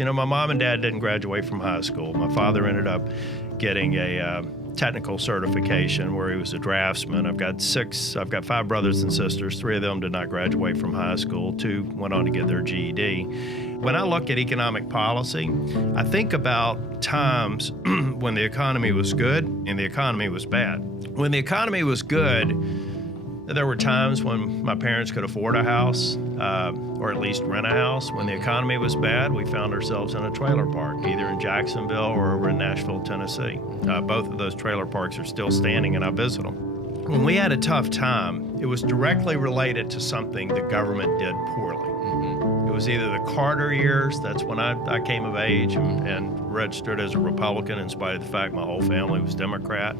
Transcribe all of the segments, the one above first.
My mom and dad didn't graduate from high school. My father ended up getting a technical certification where he was a draftsman. I've got 5 brothers and sisters. 3 of them did not graduate from high school. 2 went on to get their GED. When I look at economic policy, I think about times when the economy was good and the economy was bad. When the economy was good, there were times when my parents could afford a house, or at least rent a house. When the economy was bad, we found ourselves in a trailer park, either in Jacksonville or over in Nashville, Tennessee. Both of those trailer parks are still standing, and I visit them. When we had a tough time, it was directly related to something the government did poorly. It was either the Carter years, that's when I came of age and registered as a Republican in spite of the fact my whole family was Democrat.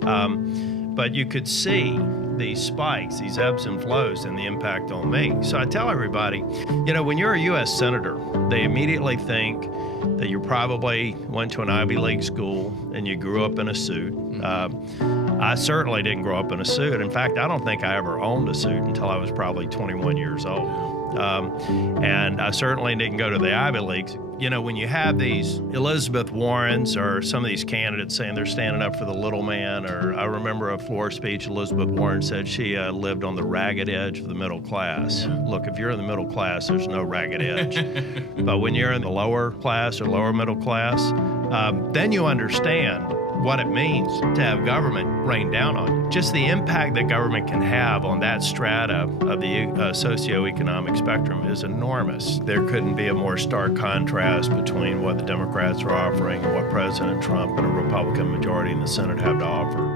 But you could see these spikes, these ebbs and flows, and the impact on me. So I tell everybody, when you're a U.S. Senator, they immediately think that you probably went to an Ivy League school and you grew up in a suit. I certainly didn't grow up in a suit. In fact, I don't think I ever owned a suit until I was probably 21 years old. And I certainly didn't go to the Ivy Leagues. When you have these Elizabeth Warrens or some of these candidates saying they're standing up for the little man, or I remember a floor speech Elizabeth Warren said she lived on the ragged edge of the middle class. Look, if you're in the middle class, there's no ragged edge. But when you're in the lower class or lower middle class, then you understand what it means to have government rain down on you. Just the impact that government can have on that strata of the socioeconomic spectrum is enormous. There couldn't be a more stark contrast between what the Democrats are offering and what President Trump and a Republican majority in the Senate have to offer.